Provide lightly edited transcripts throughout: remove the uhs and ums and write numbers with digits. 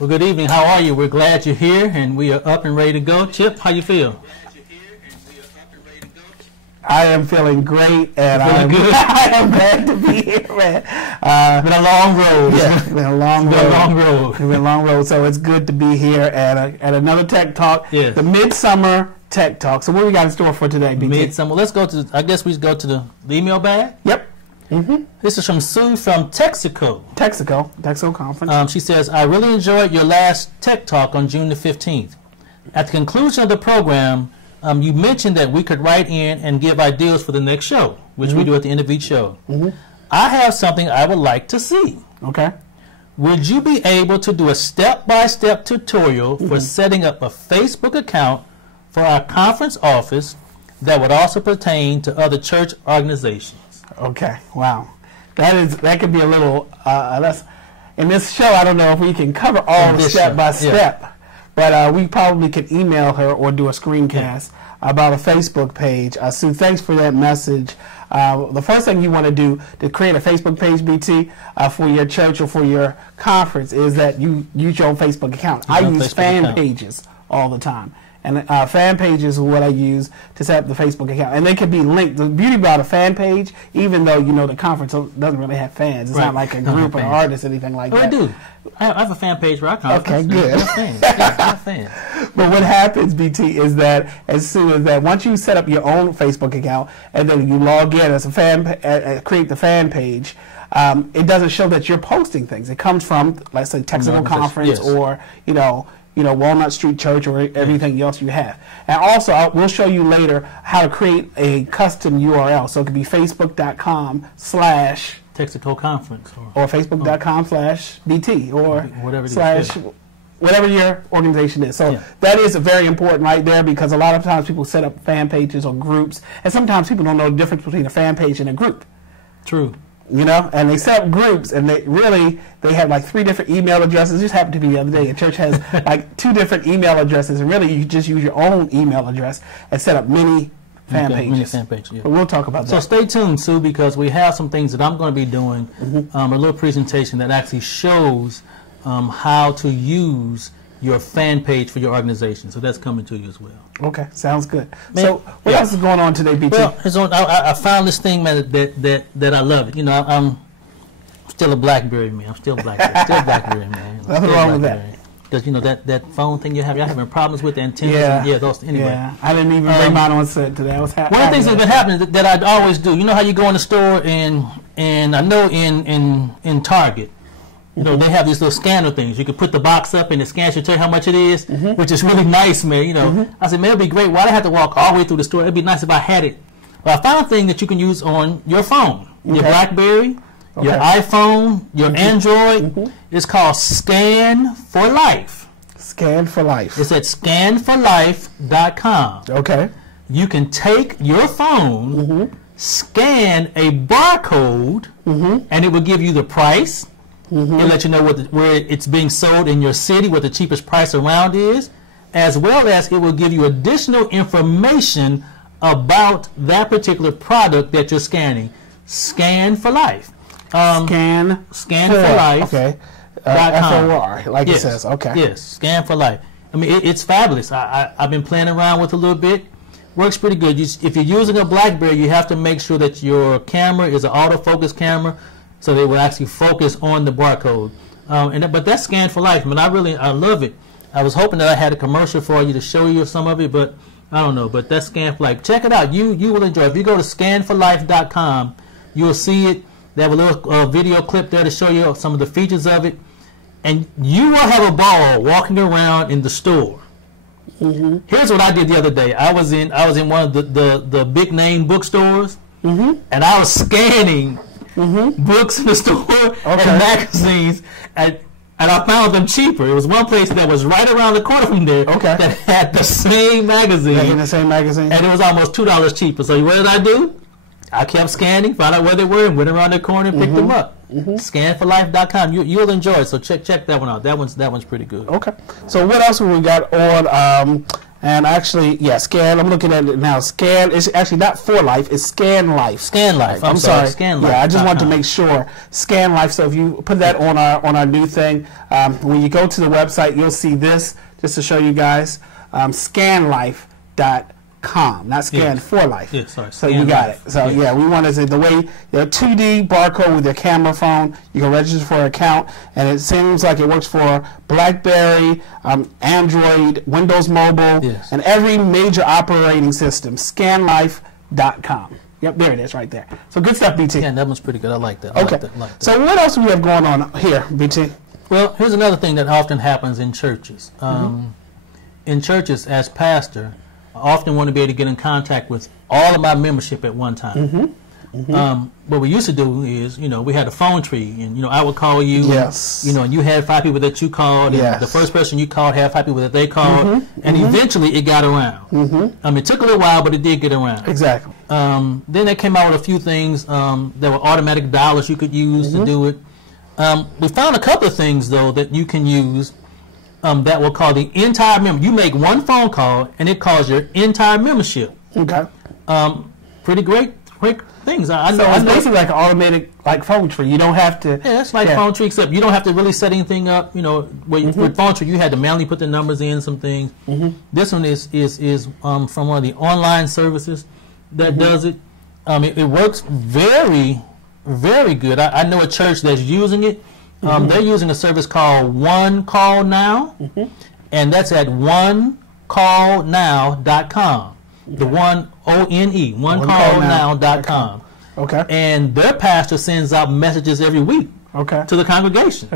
Well, good evening. How are you? We're glad you're here, and we are up and ready to go. Chip, how you feel? I am feeling great, and I am glad to be here, man. It's been a long road. Yeah, it's been a long road. It's been a long road, so it's good to be here at another Tech Talk, yes. The Midsummer Tech Talk. So what we got in store for today, BT? Midsummer. Let's go to, I guess we go to the email bag. Yep. This is from Sue from Texaco. Texaco Conference. She says, I really enjoyed your last Tech Talk on June the 15th. At the conclusion of the program, you mentioned that we could write in and give ideas for the next show, which we do at the end of each show. I have something I would like to see. Okay. Would you be able to do a step-by-step tutorial for setting up a Facebook account for our conference office that would also pertain to other church organizations? Okay. Wow. That could be a little, in this show, I don't know if we can cover all the step-by-step. Yeah. But we probably could email her or do a screencast about a Facebook page. Sue, thanks for that message. The first thing you want to do to create a Facebook page, BT, for your church or for your conference is that you use your own Facebook account. I use fan pages all the time. And fan pages is what I use to set up the Facebook account. And they can be linked. The beauty about a fan page, even though, you know, the conference doesn't really have fans. It's not like a group of artists or anything like that. I do. I have a fan page for our conference. Okay, good. I'm a fan. But what happens, BT, is that as soon as that, once you set up your own Facebook account and then you log in as a fan, create the fan page, it doesn't show that you're posting things. It comes from, let's say, Texaco Conference or, you know, Walnut Street Church or everything else you have. And also, we'll show you later how to create a custom URL. So it could be facebook.com/ Texaco Conference. Or facebook.com/BT or whatever whatever your organization is. So that is very important right there, because a lot of times people set up fan pages or groups, and sometimes people don't know the difference between a fan page and a group. True. You know, and they set up groups, and they have like 3 different email addresses. Just happened to be the other day, a church has like 2 different email addresses, and really you just use your own email address and set up many fan pages. But we'll talk about that. So stay tuned, Sue, because we have some things that I'm going to be doing, a little presentation that actually shows how to use your fan page for your organization. So that's coming to you as well. Okay, sounds good. So what else is going on today, BT? Well, I found this thing, man, that I love it. You know, I'm still a BlackBerry man. I'm still BlackBerry man. Nothing wrong with that. Because, you know, that phone thing you're having problems with the antennas. Anyway. Yeah, I didn't even bring mine on set today. One of the things that's been happening that I always do, you know how you go in the store and I know in Target, you know, they have these little scanner things. You can put the box up and the scan should tell you how much it is, which is really nice, man. You know, I said, man, it'd be great. Why do I have to walk all the way through the store? It'd be nice if I had it. But I found a thing that you can use on your phone, your BlackBerry, your iPhone, your Android. It's called Scan for Life. Scan for Life. It's at scanforlife.com. Okay. You can take your phone, scan a barcode, and it will give you the price. It'll let you know where it's being sold in your city, what the cheapest price around is, as well as it will give you additional information about that particular product that you're scanning. Scan for Life. Scan for Life. Okay. FOR, like it says. Okay. Yes, Scan for Life. I mean, it's fabulous. I've been playing around with it a little bit. Works pretty good. If you're using a BlackBerry, you have to make sure that your camera is an autofocus camera, so they will actually focus on the barcode. But that's Scan for Life. I mean, I love it. I was hoping that I had a commercial for you to show you some of it, but I don't know. But that's Scan for Life. Check it out. You will enjoy it. If you go to scanforlife.com, you'll see it. They have a little video clip there to show you some of the features of it. And you will have a ball walking around in the store. Here's what I did the other day. I was in one of the big name bookstores, and I was scanning books in the store and magazines, and I found them cheaper. It was one place that was right around the corner from there that had the same magazine. And it was almost $2 cheaper. So what did I do? I kept scanning, found out where they were, and went around the corner and picked them up. Scanforlife.com. You'll enjoy it. So check that one out. That one's pretty good. Okay. So what else have we got on And actually, yeah, Scan. I'm looking at it now. Scan is actually not For Life. It's Scan Life. Scan Life. I'm sorry. Scan Life. Yeah, I just wanted to make sure. Scan Life. So if you put that on our new thing, when you go to the website, you'll see this. Just to show you guys, scanlife.com. Not Scan For Life. Yeah, sorry. So you got it. So yeah, we want to say the way your 2D barcode with your camera phone, you can register for an account, and it seems like it works for BlackBerry, Android, Windows Mobile, and every major operating system. Scanlife.com. Yep, there it is right there. So good stuff, BT. Yeah, that one's pretty good. I like that. Okay. So what else do we have going on here, BT? Well, here's another thing that often happens in churches. In churches, as pastor, I often want to be able to get in contact with all of my membership at one time. What we used to do is, we had a phone tree, and I would call you. Yes. And you had 5 people that you called, and the first person you called had 5 people that they called, and eventually it got around. It took a little while, but it did get around. Exactly. Then they came out with a few things. There were automatic dialers you could use to do it. We found a couple of things though that you can use. That will call the entire member. You make one phone call, and it calls your entire membership. Okay. Pretty great things. So it's basically like an automated phone tree. You don't have to. Yeah, it's like phone tree, except you don't have to really set anything up. With phone tree, you had to manually put the numbers in, some things. This one is from one of the online services that does it. It works very, very good. I know a church that's using it. They're using a service called One Call Now, and that's at onecallnow.com. The one ONE, onecallnow.com. Okay. And their pastor sends out messages every week. To the congregation.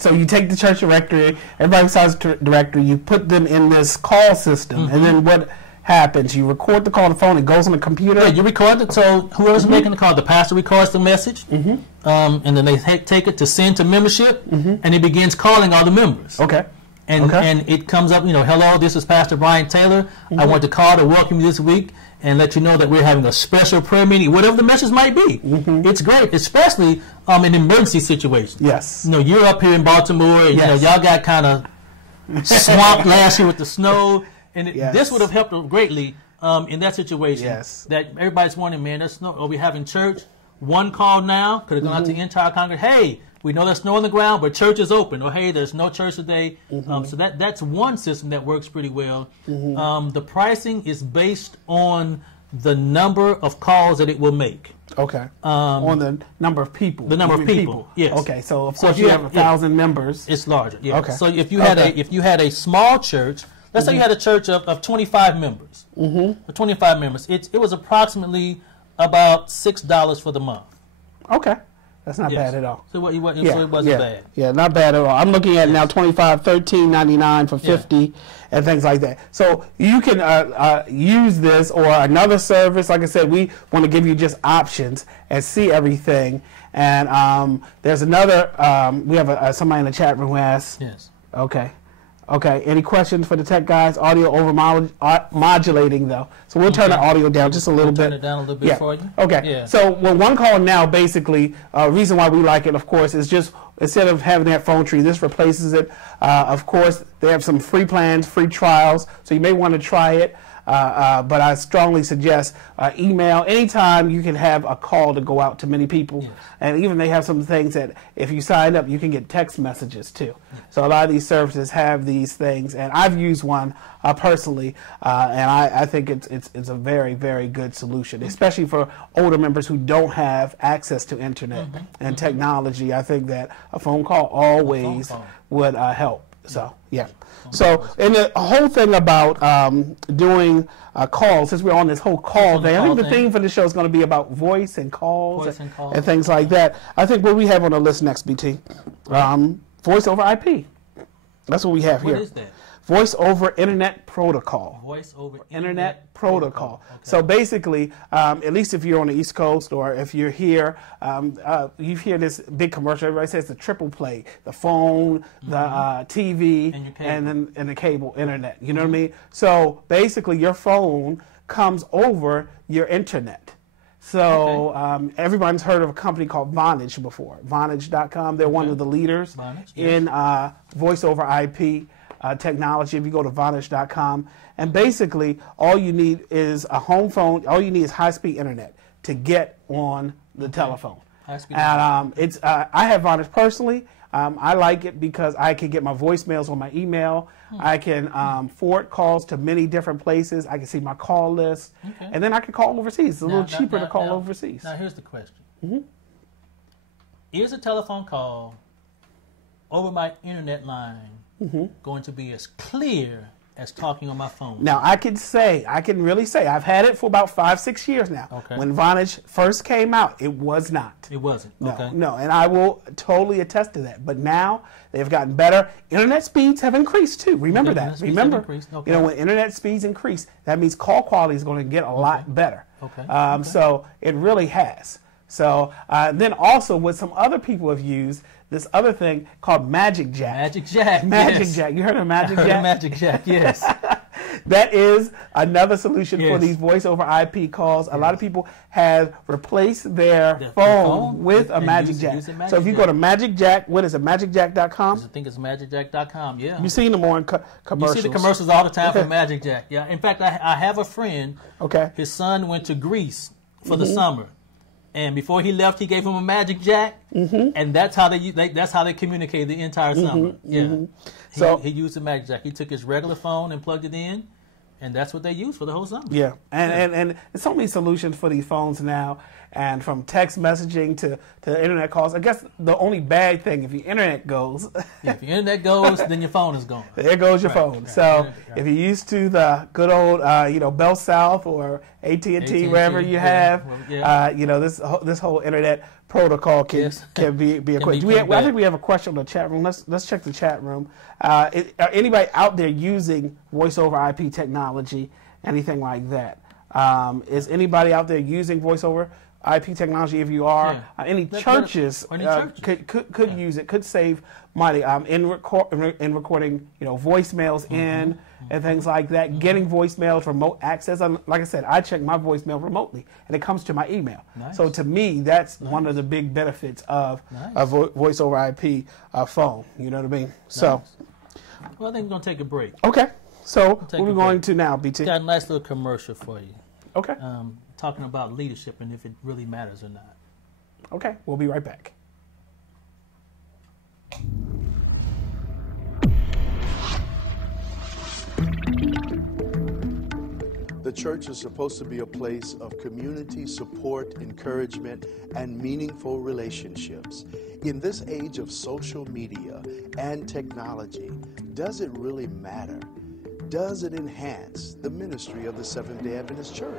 So you take the church directory, everybody besides the directory, you put them in this call system, and then what happens? You record the call on the phone. It goes on the computer. Yeah, you record it. So whoever's making the call, the pastor records the message, and then they take it to send to membership, and it begins calling all the members. And it comes up, hello, this is Pastor Bryant Taylor. I want to call to welcome you this week and let you know that we're having a special prayer meeting, whatever the message might be. It's great, especially in emergency situations. Yes. You're up here in Baltimore, and y'all got kind of swamped last year with the snow. And this would have helped greatly in that situation. That everybody's wondering, man, there's snow. Are we having church? One call now. Could have gone out to the entire congregation. Hey, we know there's snow on the ground, but church is open. Or hey, there's no church today. So that's one system that works pretty well. The pricing is based on the number of calls that it will make. On the number of people. The number of people. Yes. Okay. So of course you have 1,000 members. It's larger. Yeah. So if you had a small church. Let's say you had a church of 25 members. Or 25 members. It was approximately about $6 for the month. Okay. That's not bad at all. So it wasn't bad. Yeah, not bad at all. I'm looking at now 25, $13.99 for 50 and things like that. So you can use this or another service. Like I said, we want to give you just options and see everything. And there's another, we have somebody in the chat room who asks. Yes. Okay, any questions for the tech guys? Audio over modulating though. So we'll turn the audio down just a little bit. Turn it down a little bit for you. Okay, so One Call Now basically, reason why we like it, of course, is just instead of having that phone tree, this replaces it. Of course, they have some free plans, free trials, so you may want to try it. But I strongly suggest email. Anytime you can have a call to go out to many people. And even they have some things that if you sign up, you can get text messages too. So a lot of these services have these things. And I've used one personally, and I think it's a very, very good solution, especially for older members who don't have access to internet and technology. I think that a phone call always would help. So, So, and the whole thing about doing calls, since we're on this whole call thing, I think the theme for the show is going to be about voice and calls and things like that. I think what we have on the list next, BT, voice over IP. That's what we have here. What is that? Voice over Internet Protocol. Voice over Internet Protocol. So basically, at least if you're on the East Coast or if you're here, you hear this big commercial. Everybody says the triple play: the phone, the TV, and then the cable internet. You know what I mean? So basically, your phone comes over your internet. So everyone's heard of a company called Vonage before. Vonage.com. They're one of the leaders in voice over IP. technology. If you go to Vonage.com, and basically all you need is a home phone. All you need is high-speed internet to get on the telephone. High-speed And I have Vonage personally. I like it because I can get my voicemails on my email. I can forward calls to many different places. I can see my call list. Okay. And then I can call overseas. It's a little cheaper to call overseas. Now, here's the question. Is a telephone call over my internet line going to be as clear as talking on my phone? Now, I can really say, I've had it for about 5-6 years now. Okay. When Vonage first came out, it was not. It wasn't. No, Okay. no, and I will totally attest to that. But now they've gotten better. Internet speeds have increased too. Remember that. Remember, okay. you know, when internet speeds increase, that means call quality is going to get a lot better. Okay. So it really has. So then also what some other people have used, this other thing called Magic Jack. Magic Jack. Magic yes. Jack. You heard of Magic I heard Jack? of Magic Jack, yes. That is another solution for Yes. these voice over IP calls. A lot of people have replaced their phone with a Magic Jack. So if you go to Magic Jack, what is it, magicjack.com? I think it's magicjack.com, yeah. You've seen them on commercials. You see the commercials all the time for Magic Jack. Yeah. In fact, I have a friend. Okay. His son went to Greece for the summer. And before he left, he gave him a Magic Jack, and that's how they communicated the entire summer. Yeah, So he used the Magic Jack. He took his regular phone and plugged it in, and that's what they used for the whole summer. Yeah, and there's so many solutions for these phones now, and from text messaging to internet calls. I guess the only bad thing, if your internet goes, if your internet goes, then your phone is gone. There goes your phone. So if you're used to the good old, Bell South or AT&T, wherever you have, this whole internet protocol can be a question. I think we have a question on the chat room. Let's check the chat room. Are anybody out there using voice over IP technology, anything like that? Is anybody out there using voice over IP technology? If you are, any churches could use it, could save money in recording, voicemails in and things like that. Getting voicemails, remote access. Like I said, I check my voicemail remotely, and it comes to my email. Nice. So to me, that's one of the big benefits of a voice over IP phone. You know what I mean? Nice. So, well, I think we're gonna take a break. Okay. So what are we going to now, BT? Got a nice little commercial for you. Okay. Talking about leadership and if it really matters or not. Okay, we'll be right back. The church is supposed to be a place of community support, encouragement, and meaningful relationships. In this age of social media and technology, does it really matter? Does it enhance the ministry of the Seventh-day Adventist Church?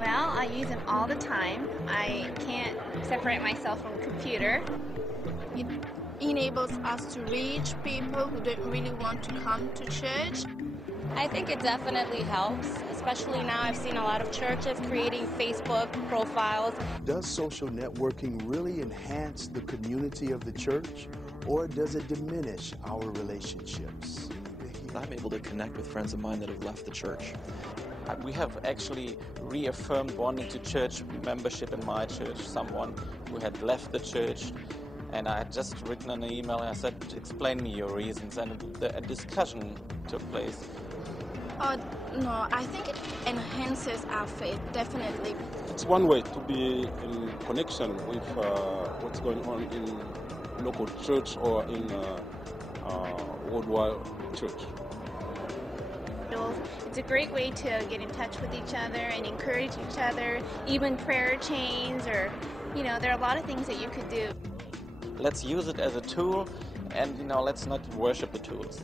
Well, I use them all the time. I can't separate myself from a computer. It enables us to reach people who don't really want to come to church. I think it definitely helps, especially now I've seen a lot of churches creating Facebook profiles. Does social networking really enhance the community of the church, or does it diminish our relationships? I'm able to connect with friends of mine that have left the church. We have actually reaffirmed wanting to church membership in my church, someone who had left the church, and I had just written an email and I said, explain me your reasons, and a discussion took place. No, I think it enhances our faith, definitely. It's one way to be in connection with what's going on in local church or in worldwide church. It's a great way to get in touch with each other and encourage each other, even prayer chains, or, there are a lot of things that you could do. Let's use it as a tool, and, let's not worship the tools.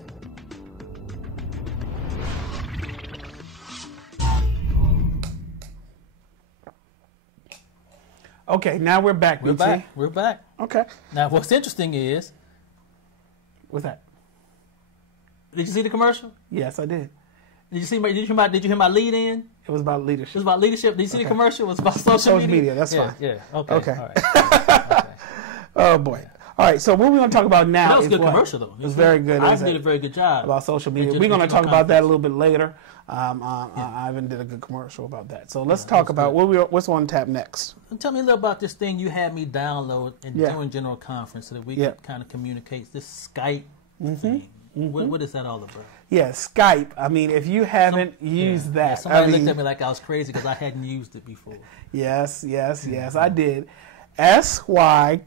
Okay, now we're back, BT. We're back. Okay. Now, what's interesting is... What's that? Did you see the commercial? Yes, I did. Did you hear my lead in? It was about leadership. It was about leadership. Did you see the commercial? It was about social media. That's fine. Yeah. Okay. Okay. All right. Okay. Oh boy. All right. So what we're going to talk about now that was a good commercial, though. It was very good. I did a very good job about social media. We're going to talk about that a little bit later. Ivan did a good commercial about that. So let's talk about what's on tap next. Tell me a little about this thing you had me download and during General Conference so that we could kind of communicate this Skype thing. What is that all about? Yeah, Skype. I mean, if you haven't used that. Somebody looked at me like I was crazy because I hadn't used it before. Yes, I did. SYKPE.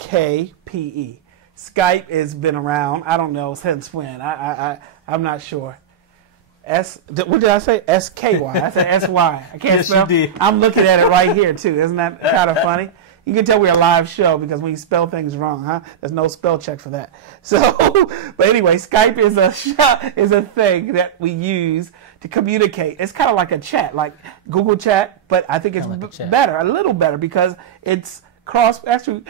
Skype has been around, I don't know since when. I'm not sure. What did I say? SKY. I said SY. I can't spell. You did. I'm looking at it right here, too. Isn't that kind of funny? You can tell we're a live show because when you spell things wrong, huh? There's no spell check for that. So, but anyway, Skype is a thing that we use to communicate. It's kind of like a chat, like Google Chat, but I think it's better, a little better, because it's cross-platform,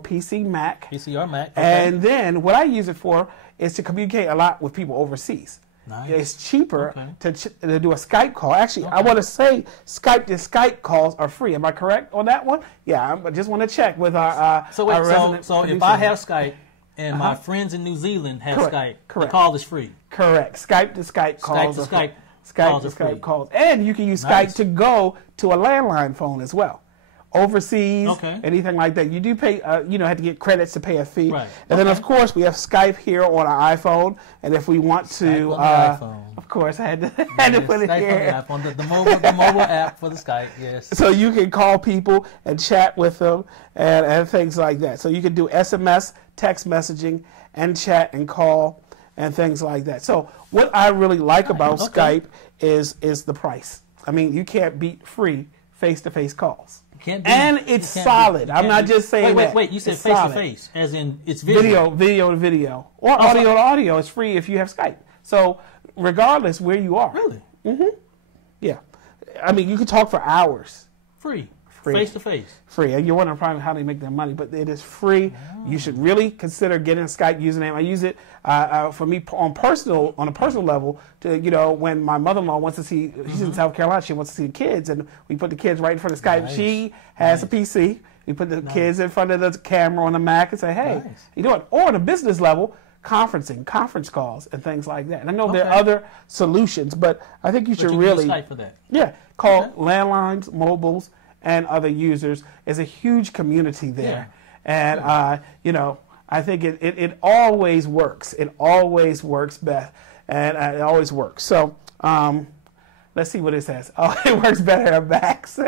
PC, Mac. PC or Mac. Okay. And then what I use it for is to communicate a lot with people overseas. Nice. It's cheaper to do a Skype call. Actually, I want to say Skype calls are free. Am I correct on that one? Yeah, I just want to check with our So if I have Skype and my friends in New Zealand have Skype, the call is free. Correct. Skype to Skype calls are free. Skype to Skype calls. And you can use Skype to go to a landline phone as well. Overseas, anything like that. You do pay, have to get credits to pay a fee. Right. And then, of course, we have Skype here on our iPhone. And if we want to, of course, I had to put it here. On the mobile app for the Skype, yes. So you can call people and chat with them and things like that. So you can do SMS, text messaging, and chat and call and things like that. So what I really like about Skype is the price. I mean, you can't beat free face-to-face calls. And it's solid. I'm not just saying that. Wait. You said face-to-face, as in it's video. Video to video. Or audio to audio. It's free if you have Skype. So regardless where you are. Really? Mm-hmm. Yeah. I mean, you can talk for hours. Free. Face-to-face. Free. And you're wondering probably how they make their money, but it is free. Oh. You should really consider getting a Skype username. I use it for me on a personal level to, when my mother-in-law wants to see, she's in South Carolina, she wants to see the kids, and we put the kids right in front of Skype. Nice. She has a PC. We put the kids in front of the camera on the Mac and say, hey, you know what? Or on a business level, conference calls, and things like that. And I know there are other solutions, but I think you should really... use Skype for that. Yeah. Call landlines, mobiles, and other users. Is a huge community there. And, I think it always works. It always works best. And it always works. So let's see what it says. Oh, it works better than Macs. No,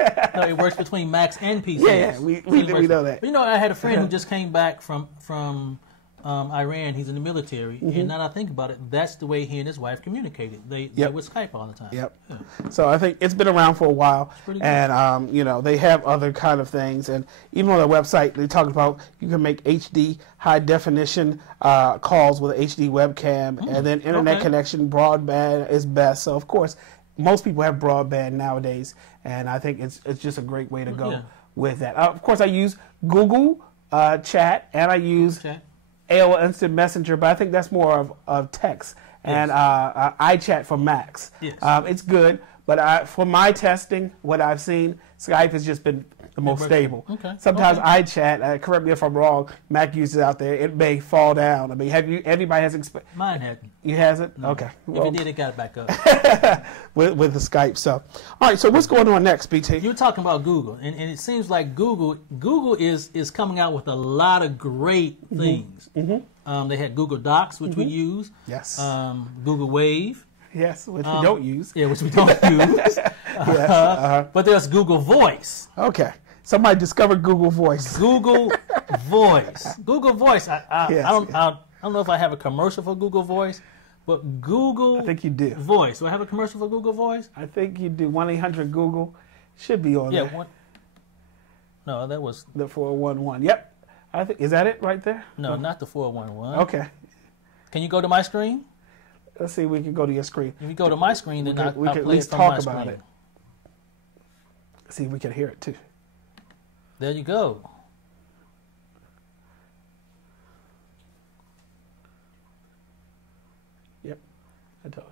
it works between Macs and PCs. Yeah, we know that. But, I had a friend who just came back from Iran. He's in the military. And now that I think about it, that's the way he and his wife communicated. They would Skype all the time. Yep. Yeah. So I think it's been around for a while. And, they have other kind of things. And even on their website, they talk about you can make HD high definition calls with an HD webcam. And then internet connection, broadband is best. So, of course, most people have broadband nowadays. And I think it's just a great way to go with that. Of course, I use Google Chat and I use AOL Instant Messenger, but I think that's more of text. And iChat for Macs. Yes. It's good, but for my testing, what I've seen, Skype has just been the most stable. Sometimes iChat, correct me if I'm wrong, Mac users out there, it may fall down. I mean, anybody has experience? Mine hasn't. You hasn't? No. Okay. If it did, it got it back up. with the Skype. So, all right, so what's going on next, BT? You're talking about Google, and it seems like Google is coming out with a lot of great things. They had Google Docs, which we use. Yes. Google Wave. Yes, which we don't use. Yeah, which we don't use. But there's Google Voice. Okay. Somebody discovered Google Voice. Google Voice. Google Voice. I don't know if I have a commercial for Google Voice, but Google I think you do. Voice. Do I have a commercial for Google Voice? I think you do. 1-800-GOOGLE should be on there. No, that was... The 411. Yep. Is that it right there? No, not the 411. Okay. Can you go to my screen? Let's see if we can go to your screen. If you go to my screen, then I'll play it from talk my about screen. it. See if we can hear it too. There you go. Yep, I told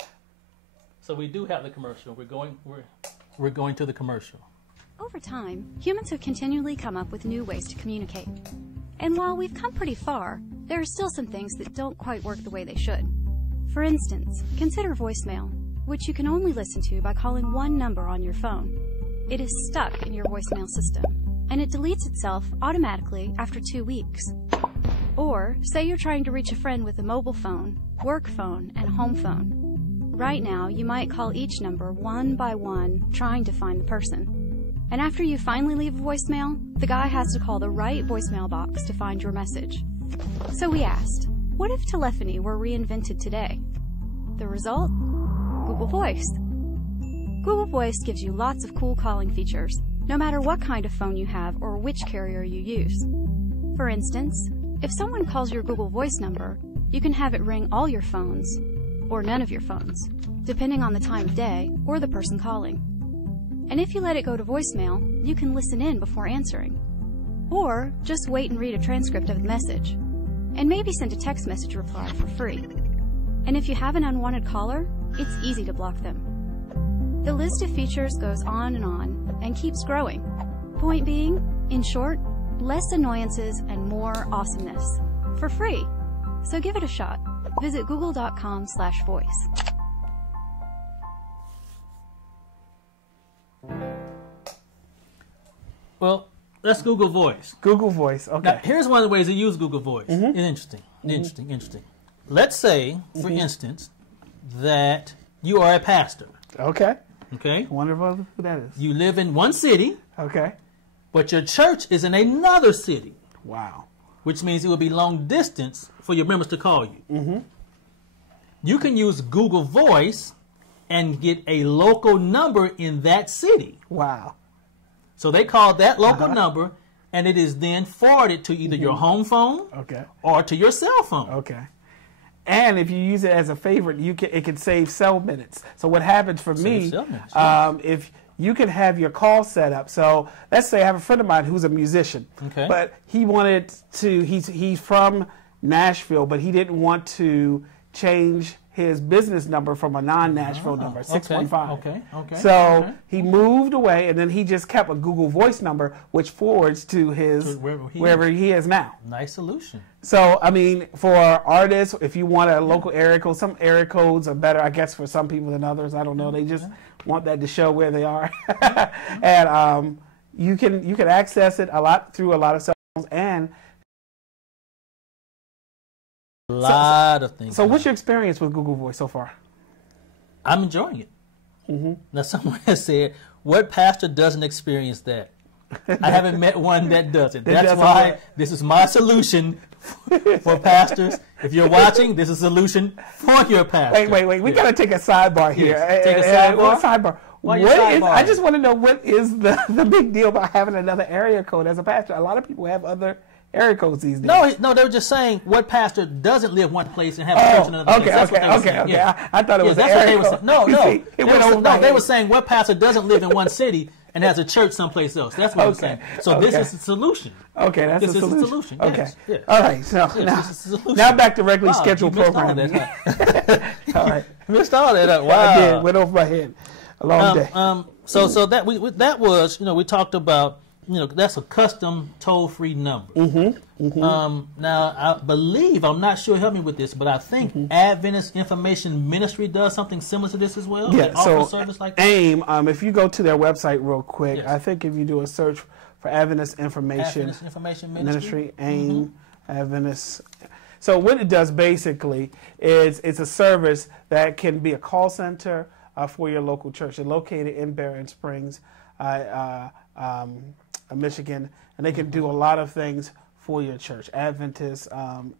you. So we do have the commercial. We're going to the commercial. Over time, humans have continually come up with new ways to communicate. And while we've come pretty far, there are still some things that don't quite work the way they should. For instance, consider voicemail, which you can only listen to by calling one number on your phone. It is stuck in your voicemail system, and it deletes itself automatically after 2 weeks. Or, say you're trying to reach a friend with a mobile phone, work phone, and home phone. Right now, you might call each number one by one, trying to find the person. And after you finally leave a voicemail, the guy has to call the right voicemail box to find your message. So we asked, what if telephony were reinvented today? The result? Google Voice. Google Voice gives you lots of cool calling features, no matter what kind of phone you have or which carrier you use. For instance, if someone calls your Google Voice number, you can have it ring all your phones, or none of your phones, depending on the time of day or the person calling. And if you let it go to voicemail, you can listen in before answering. Or just wait and read a transcript of the message, and maybe send a text message reply for free. And if you have an unwanted caller, it's easy to block them. The list of features goes on and keeps growing. Point being, in short, less annoyances and more awesomeness. For free. So give it a shot. Visit google.com/voice. Well, that's Google Voice. Google Voice, okay. Now, here's one of the ways to use Google Voice. Interesting. Let's say, for instance, that you are a pastor. Okay. Okay? I wonder who that is. You live in one city. Okay. But your church is in another city. Wow. Which means it would be long distance for your members to call you. You can use Google Voice and get a local number in that city. Wow. So they call that local number, and it is then forwarded to either your home phone or to your cell phone. Okay. And if you use it as a favorite, it can save cell minutes. So what happens for me, if you can have your call set up. So let's say I have a friend of mine who's a musician, but he wanted to, he's from Nashville, but he didn't want to change his business number from a non-Nashville number, 615. So he moved away, and then he just kept a Google Voice number, which forwards to his wherever he is now. Nice solution. So, I mean, for artists, if you want a local area code, some area codes are better, I guess, for some people than others. I don't know. They just want that to show where they are. And you can access it through a lot of cell phones, and a lot of things. So what's your experience with Google Voice so far? I'm enjoying it. Now, someone has said, what pastor doesn't experience that? I haven't met one that doesn't. That's why this is my solution for pastors. If you're watching, this is a solution for your pastor. Wait. We got to take a sidebar here. Take a sidebar? I just want to know, what is the big deal about having another area code as a pastor? A lot of people have other area codes these days. No, they were just saying what pastor doesn't live one place and have a church in another place. Okay. I thought it was an area code. No. They were saying what pastor doesn't live in one city and has a church someplace else. That's what I'm saying. So this is the solution. Okay, that's the solution. Okay. Yes. All right. So now back to regularly scheduled programming. All right. Missed all that. Wow. I did. Went over my head. A long day. So that that was, we talked about, that's a custom toll-free number. Now, I believe, I'm not sure, help me with this, but I think Adventist Information Ministry does something similar to this as well. Yeah, they offer a service like that. AIM, if you go to their website real quick, I think if you do a search for Adventist Information Ministry, AIM, Adventist. So what it does basically is it's a service that can be a call center for your local church. They're located in Bryant Springs, Michigan, and they can do a lot of things for your church. Adventist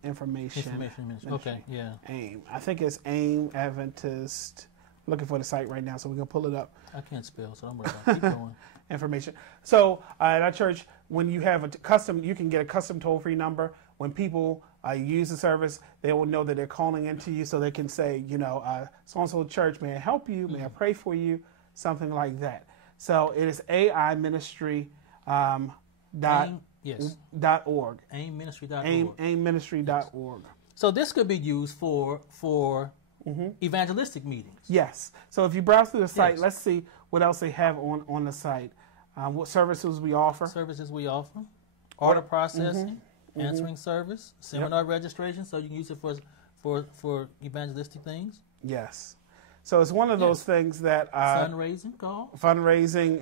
Information Ministry. Okay, yeah. AIM. I think it's AIM Adventist. I'm looking for the site right now, so we're going to pull it up. I can't spell, so I'm worried about it. Keep going. Information. So at our church, when you have you can get a custom toll-free number. When people use the service, they will know that they're calling into you, so they can say, so-and-so church, may I help you? May I pray for you? Something like that. So it is AI Ministry .org. AIMministry.org. AIMministry.org. So this could be used for evangelistic meetings. Yes. So if you browse through the site, let's see what else they have on the site. What services we offer. Order processing, answering service, seminar registration, so you can use it for evangelistic things. Yes. So it's one of those things that fundraising,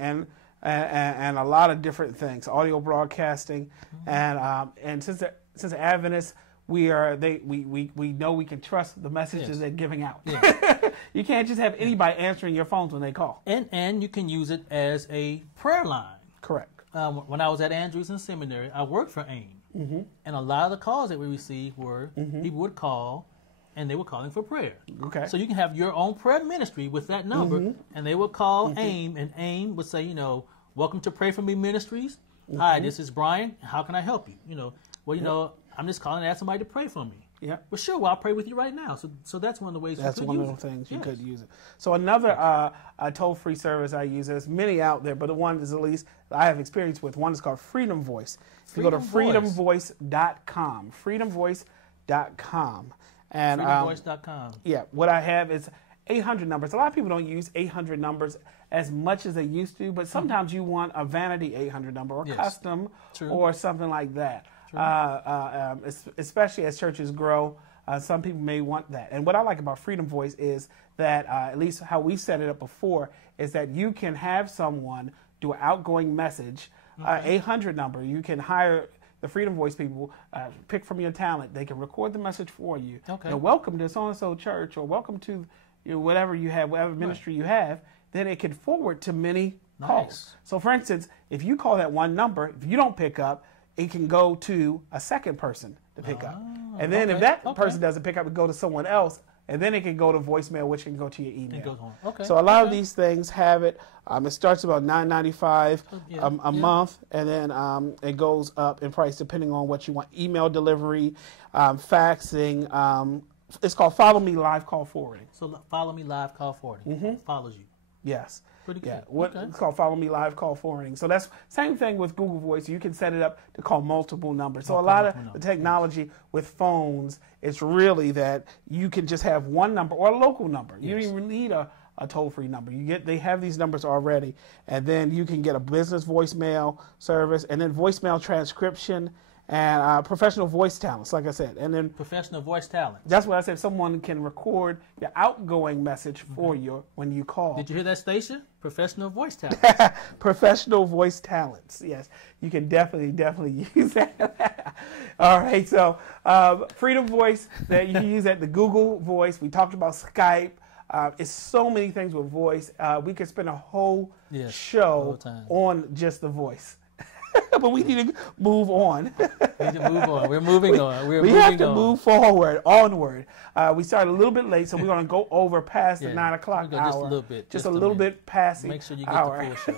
and and a lot of different things, audio broadcasting, and since the Adventists, we know we can trust the messages they're giving out. Yes. You can't just have anybody answering your phones when they call. And you can use it as a prayer line. Correct. When I was at Andrews in seminary, I worked for AIM, and a lot of the calls that we received were people would call, and they were calling for prayer. Okay. So you can have your own prayer ministry with that number, and they would call AIM, and AIM would say, welcome to Pray For Me Ministries. Hi, this is Bryant. How can I help you? I'm just calling to ask somebody to pray for me. Yeah. Well, sure. Well, I'll pray with you right now. So that's one of the ways. That's you could one use of the it. things you could use it. So another toll-free service I use. There's many out there, but the one is at least I have experience with. One is called Freedom Voice. You go to freedomvoice.com. Freedomvoice.com. And freedomvoice.com. Yeah. What I have is 800 numbers. A lot of people don't use 800 numbers as much as they used to, but sometimes you want a vanity 800 number or custom or something like that. Especially as churches grow, some people may want that. And what I like about Freedom Voice is that, at least how we set it up before, is that you can have someone do an outgoing message, 800 number. You can hire the Freedom Voice people, pick from your talent. They can record the message for you. Okay. Welcome to so-and-so church, or welcome to whatever you have, whatever ministry you have. Then it can forward to many calls. So, for instance, if you call that one number, if you don't pick up, it can go to a second person to pick up. And then if that person doesn't pick up, it go to someone else. And then it can go to voicemail, which can go to your email. It goes on. Okay. So a lot of these things have it. It starts about $9.95 a month, and then it goes up in price depending on what you want. Email delivery, faxing. It's called Follow Me Live Call Forwarding. So Follow Me Live Call Forwarding. Follows you. Yes. Pretty good. Yeah. It's called Follow Me Live Call Forwarding. So that's same thing with Google Voice. You can set it up to call multiple numbers. So a lot of the technology with phones, it's really that you can just have one number or a local number. You don't even need a toll-free number. They have these numbers already, and then you can get a business voicemail service, and then voicemail transcription, and professional voice talents, like I said. And then professional voice talent. That's what I said. Someone can record the outgoing message for you when you call. Did you hear that, Stacia? Professional voice talents. Professional voice talents. Yes, you can definitely use that. All right. So Freedom Voice that you can use at the Google Voice. We talked about Skype. It's so many things with voice. We could spend a whole show on just the voice. But we need to move on. We need to move on. We're moving on. We have to move forward, onward. We started a little bit late, so we're going to go over past the 9 o'clock hour. Just a little bit. Just a little bit past the hour. Make sure you get the full show.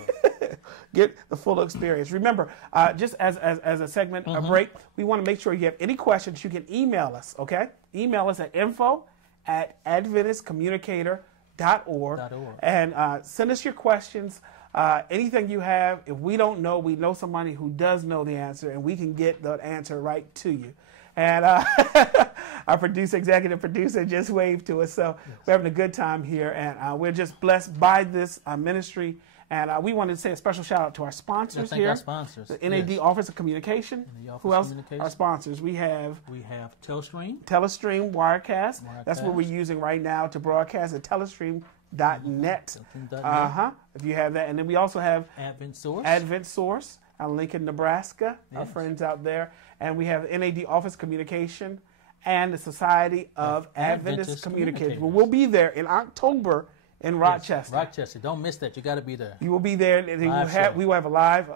Get the full experience. Remember, just as a segment, a break, we want to make sure you have any questions, you can email us, okay? Email us at info@adventistcommunicator.org and send us your questions. Anything you have, if we don't know, we know somebody who does know the answer, and we can get the answer right to you. And our executive producer, just waved to us. So we're having a good time here, and we're just blessed by this ministry. And we wanted to say a special shout out to our sponsors here. Our sponsors. The NAD Office of Communication. Who else? Our sponsors. We have Telestream. Telestream Wirecast. That's what we're using right now to broadcast at telestream.net. If you have that. And then we also have Advent Source out of Lincoln, Nebraska. Our friends out there. And we have NAD Office Communication and the Society of Adventist Communicators. Well, we'll be there in October in Rochester. Rochester. Don't miss that. You got to be there. You will be there. And we will have a live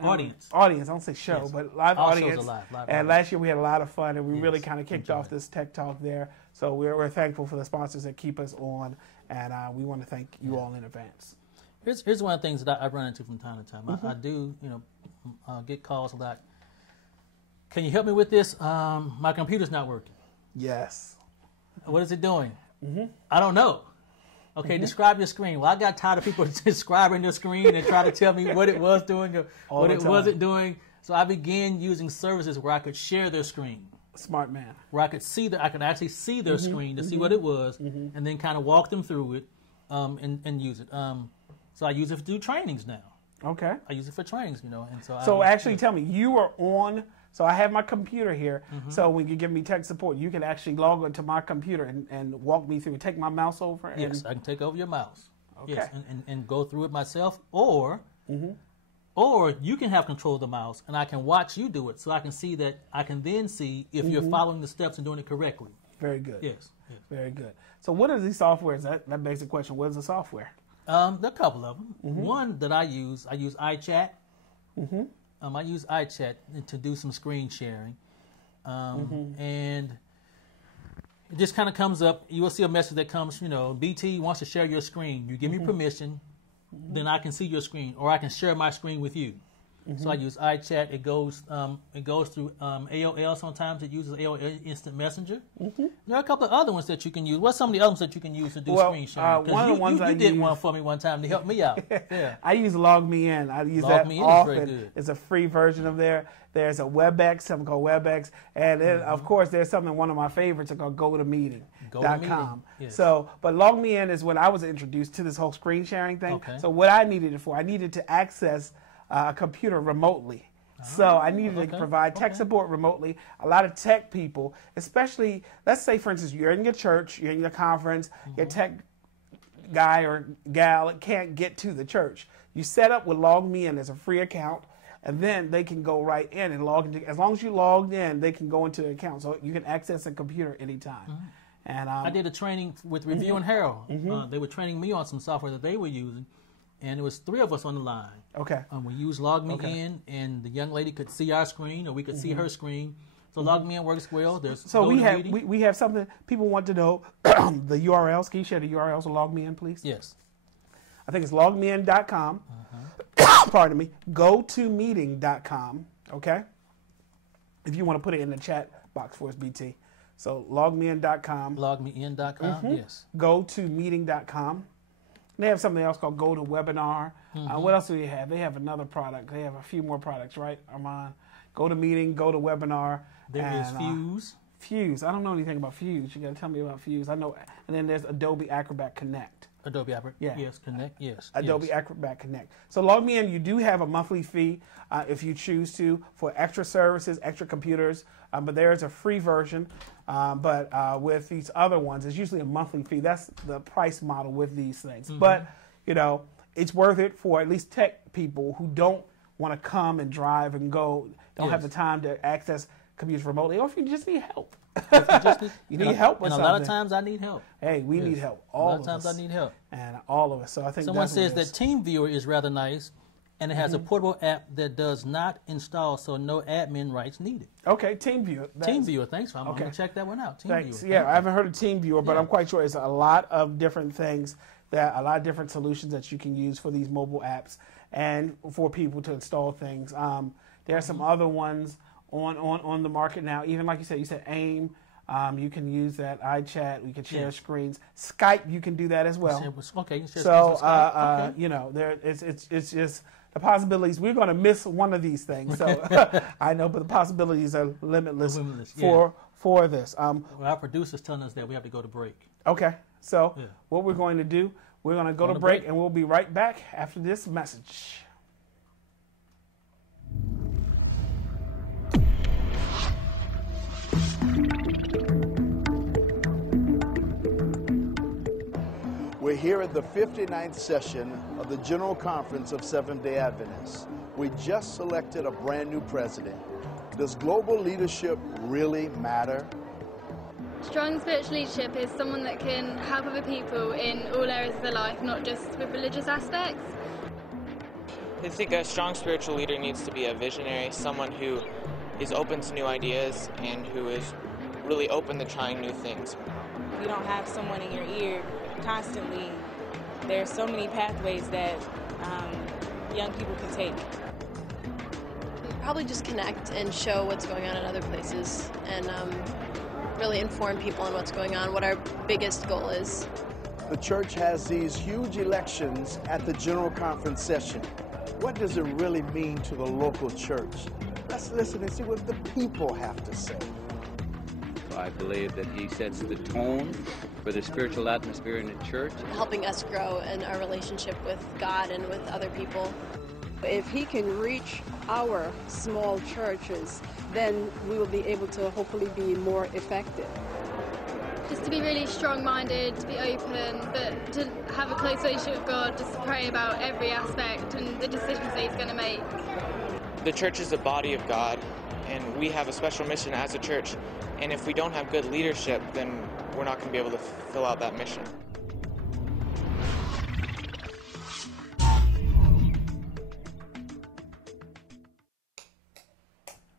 audience. Audience. I don't say show, but live all audience. Shows are live and audience. Last year we had a lot of fun, and we really kind of kicked off this Tech Talk there. So we're thankful for the sponsors that keep us on, and we want to thank you all in advance. Here's one of the things that I run into from time to time. I do, get calls a lot. Can you help me with this? My computer's not working. Yes. What is it doing? I don't know. Okay, describe your screen. Well, I got tired of people describing their screen and trying to tell me what it was doing or what it wasn't doing. So I began using services where I could share their screen. Smart man. Where I could actually see their screen to see what it was, and then kind of walk them through it and use it. So I use it to do trainings now. Okay. I use it for trainings, and so. So actually, tell me, you are on. So I have my computer here. So when you give me tech support, you can actually log onto my computer and walk me through. Take my mouse over. Yes, I can take over your mouse. Okay. Yes, and go through it myself, or Or you can have control of the mouse, and I can watch you do it, so I can see that. I can then see if you're following the steps and doing it correctly. Very good. Yes. Very good. So what are these softwares? That begs the question, what is the software? There are a couple of them. One that I use iChat. I use iChat to do some screen sharing. And it just kind of comes up. You will see a message that comes, BT wants to share your screen. You give me permission, then I can see your screen, or I can share my screen with you. So I use iChat. It goes through AOL. Sometimes it uses AOL Instant Messenger. There are a couple of other ones that you can use. What's some of the other ones that you can use to do screen sharing? One of the ones you did one for me one time to help me out. Yeah. I use LogMeIn. I use that often. It's a free version of there. There's a WebEx, something called WebEx, and then of course there's something, one of my favorites, called GoToMeeting.com. Yes. So, but LogMeIn is when I was introduced to this whole screen sharing thing. So what I needed it for, I needed to access a computer remotely. So I needed to provide tech support remotely. A lot of tech people, especially, let's say, for instance, you're in your church, you're in your conference, your tech guy or gal can't get to the church. You set up with LogMeIn as a free account, and then they can go right in and log in. As long as you logged in, they can go into the account. So you can access a computer anytime. And I did a training with Review and Herald. They were training me on some software that they were using. And it was 3 of us on the line. We used LogMeIn, and the young lady could see our screen, or we could see her screen. So LogMeIn works well. So we have something people want to know. The URLs. Can you share the URLs of LogMeIn, please? Yes. I think it's logmein.com. Pardon me. GoToMeeting.com. Okay. If you want to put it in the chat box for us, BT. So logmein.com. Logmein.com. Yes. GoToMeeting.com. They have something else called GoToWebinar. What else do they have? They have another product. They have a few more products, right, Armand? GoToMeeting, GoToWebinar. There is Fuse. Fuse. I don't know anything about Fuse. You got to tell me about Fuse. I know. And then there's Adobe Acrobat Connect. Adobe Acrobat. Yes, Connect. Yes. Adobe Acrobat Connect. So LogMeIn, you do have a monthly fee if you choose to for extra services, extra computers. But there is a free version. But with these other ones, it's usually a monthly fee. That's the price model with these things. But it's worth it for at least tech people who don't want to come and drive and go, don't have the time to access computers remotely, or if you just need help. You need help with something. And a lot of times I need help. Hey, we need help. A lot of times I need help. And all of us. So I think someone says that TeamViewer is rather nice, and it has a portable app that does not install, so no admin rights needed. Okay, TeamViewer. TeamViewer, thanks. I'm going to check that one out. Thanks. Yeah, I haven't heard of TeamViewer, but I'm quite sure it's a lot of different things, a lot of different solutions that you can use for these mobile apps and for people to install things. There are some other ones on the market now. Even like you said AIM. You can use that iChat. We can share screens. Skype, you can do that as well. Okay. So it's just the possibilities. We're going to miss one of these things. So I know, but the possibilities are limitless for this. Well, our producer's telling us that we have to go to break. Okay. So what we're going to do, we're going to go to break, and we'll be right back after this message. We're here at the 59th session of the General Conference of Seventh-day Adventists. We just selected a brand new president. Does global leadership really matter? Strong spiritual leadership is someone that can help other people in all areas of their life, not just with religious aspects. I think a strong spiritual leader needs to be a visionary, someone who is open to new ideas and who is really open to trying new things. If you don't have someone in your ear constantly, there are so many pathways that young people can take. Probably just connect and show what's going on in other places and really inform people on what's going on, what our biggest goal is. The church has these huge elections at the General Conference session. What does it really mean to the local church? Let's listen and see what the people have to say. I believe that he sets the tone for the spiritual atmosphere in the church. Helping us grow in our relationship with God and with other people. If he can reach our small churches, then we will be able to hopefully be more effective. Just to be really strong-minded, to be open, but to have a close relationship with God, just to pray about every aspect and the decisions that He's going to make. The church is the body of God, and we have a special mission as a church. And if we don't have good leadership, then we're not going to be able to fill out that mission.